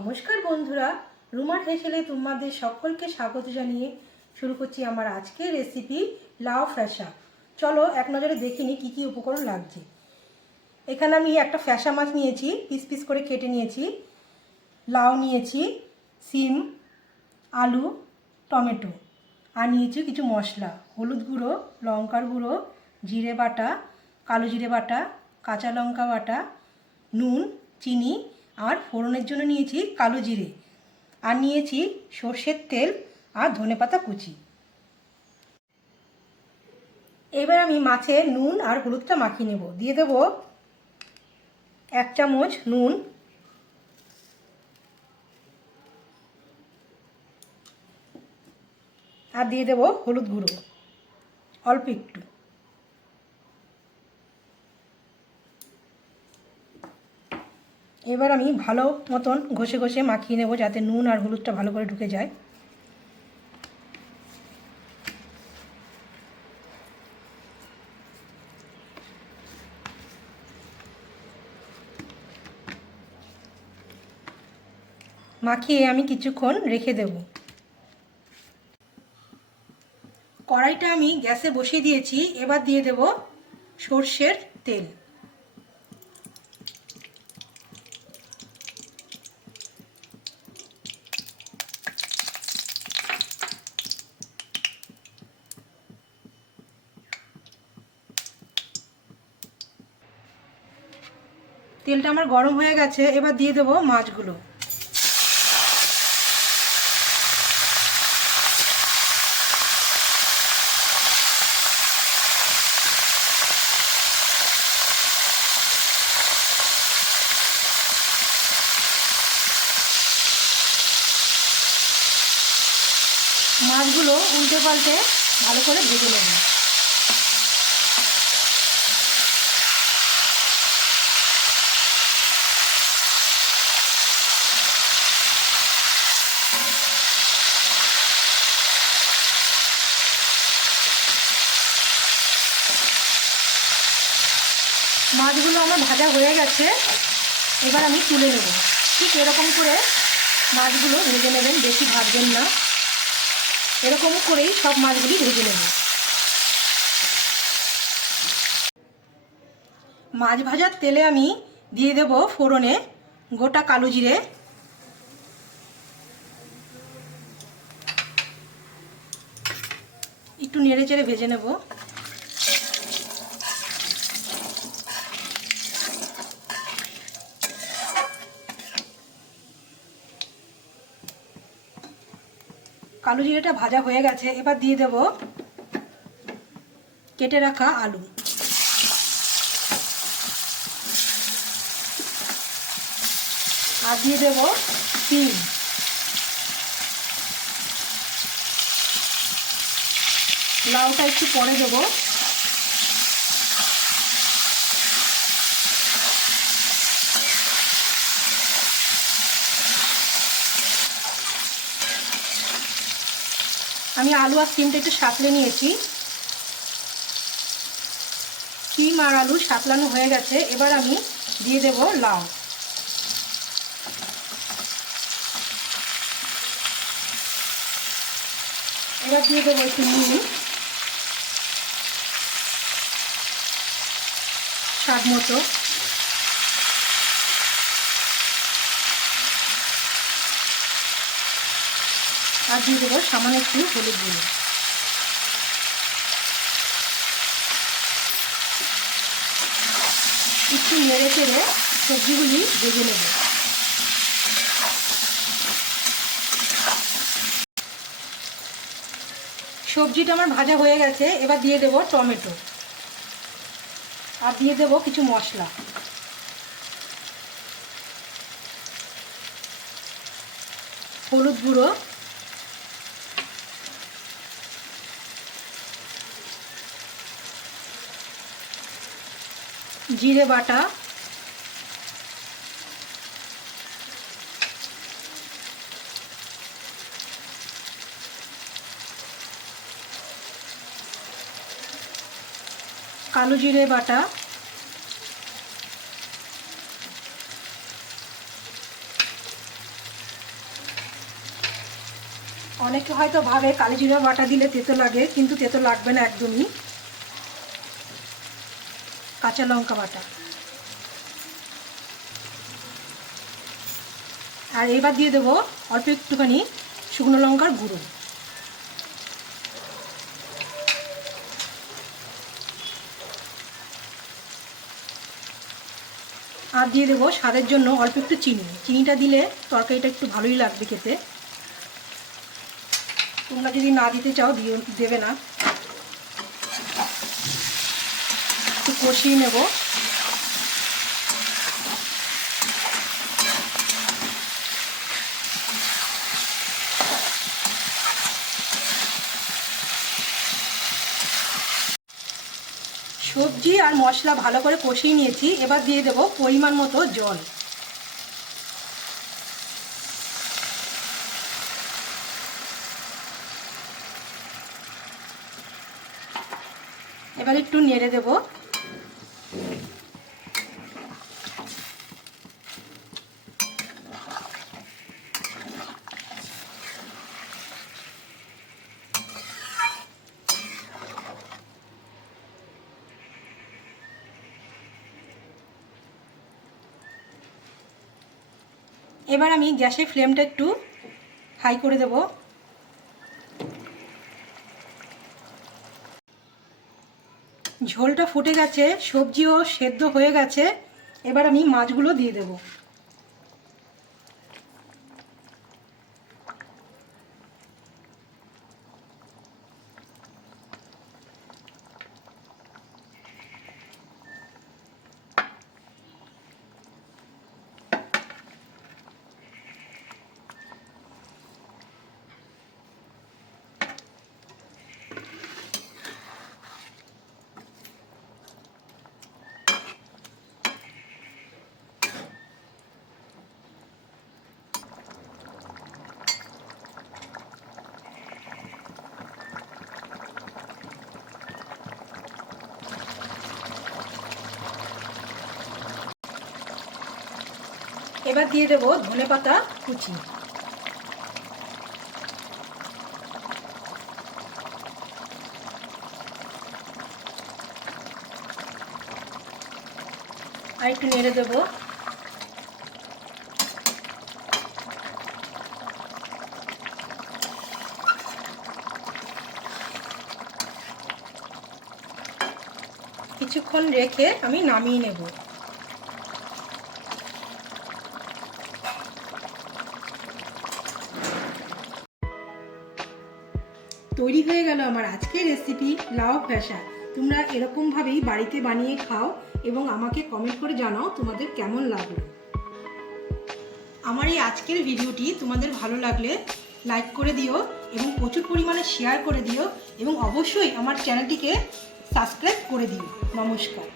নমস্কার বন্ধুরা। রুমার হেসেলে তোমাদের সকলকে স্বাগত জানিয়ে শুরু করছি আমার আজকের রেসিপি লাউ ফ্যাসা। চলো এক নজরে দেখিনি কি কি উপকরণ লাগছে। এখানে আমি একটা ফ্যাসা মাছ নিয়েছি, পিস পিস করে কেটে নিয়েছি। লাউ নিয়েছি, সিম, আলু, টমেটো, আর নিয়েছি কিছু মশলা। হলুদ গুঁড়ো, লঙ্কার গুঁড়ো, জিরে বাটা, কালো জিরে বাটা, কাঁচা লঙ্কা বাটা, নুন, চিনি আর ফোড়নের জন্য নিয়েছি কালো জিরে। আর নিয়েছি সর্ষের তেল আর ধনেপাতা কুচি। এবার আমি মাছে নুন আর হলুদটা মাখিয়ে নেব। দিয়ে দেব এক চামচ নুন। আর দিয়ে দেব হলুদ গুঁড়ো। অল্প একটু। এবার আমি ভালো মতন ঘষে ঘষে মাখিয়ে নেব যাতে নুন আর হলুদটা ভালো করে ঢুকে যায়। মাখিয়ে আমি কিছুক্ষণ রেখে দেব। কড়াইটা আমি গ্যাসে বসিয়ে দিয়েছি, এবার দিয়ে দেব সর্ষের তেল। তেলটা আমার গরম হয়ে গেছে, এবার দিয়ে দেবো মাছগুলো। মাছগুলো উল্টে পাল্টে ভালো করে ভেজে নেব। মাছগুলো আমার ভাজা হয়ে গেছে। এবার আমি তুলে নেব। ঠিক এরকম করে মাছগুলো ভেজে নেবেন, বেশি ভাজবেন না। এরকম করেই সব মাছগুলি ভেজে নেব। মাছ ভাজার তেলে আমি দিয়ে দেব ফোড়নে গোটা কালো জিরে। একটু নেড়ে চেড়ে ভেজে নেব। কালো জিরেটা ভাজা হয়ে গেছে, এবার দিয়ে দেব কেটে রাখা আলু। আর দিয়ে দেব তিল। লাউটা একটু পরে দেবো। আমি আলু আর সিমটা একটু সাঁতলে নিয়েছি। সিম আর আলু সাঁতলানো হয়ে গেছে, এবার আমি দিয়ে দেব লাউ। এবার দিয়ে দেবো একটু নুন। স্বাদ মতো। আর দিয়ে দেবো সামান্য একটু হলুদ গুঁড়ো। একটু নেড়ে চেড়ে সবজিগুলি ভেজে নেব। সবজিটা আমার ভাজা হয়ে গেছে, এবার দিয়ে দেব টমেটো। আর দিয়ে দেব কিছু মশলা। হলুদ গুঁড়ো জিরে বাটা। কালো জিরে বাটা। অনেকে হয়তো ভাবে কালি জিরা বাটা দিলে তেতো লাগে, কিন্তু তেতো লাগবে না একদমই। কাঁচা লঙ্কা বাটা। আর এবার দিয়ে দেবো অল্প একটুখানি শুকনো লঙ্কার গুঁড়ো। আর দিয়ে দেবো স্বাদের জন্য অল্প একটু চিনি। চিনিটা দিলে তরকারিটা একটু ভালোই লাগবে খেতে। তোমরা যদি না দিতে চাও দিয়ে দেবে না একটু কষিয়ে নেব। সবজি আর মশলা ভালো করে কষিয়ে নিয়েছি। এবার দিয়ে দেব পরিমাণ মতো জল। এবার একটু নেড়ে দেব। এবার আমি গ্যাসের ফ্লেমটা একটু হাই করে দেব। ঝোলটা ফুটে গেছে, সবজিও সেদ্ধ হয়ে গেছে। এবার আমি মাছগুলো দিয়ে দেব। এবার দিয়ে দেব ধনে পাতা, কুচি। আর একটু নেড়ে দেবো। কিছুক্ষণ রেখে আমি নামিয়ে নেব। তৈরি হয়ে গেল আমার আজকের রেসিপি লাউ ফ্যাসা। তোমরা এরকমভাবেই বাড়িতে বানিয়ে খাও এবং আমাকে কমেন্ট করে জানাও তোমাদের কেমন লাগল। আমার এই আজকের ভিডিওটি তোমাদের ভালো লাগলে লাইক করে দিও এবং প্রচুর পরিমাণে শেয়ার করে দিও এবং অবশ্যই আমার চ্যানেলটিকে সাবস্ক্রাইব করে দিও। নমস্কার।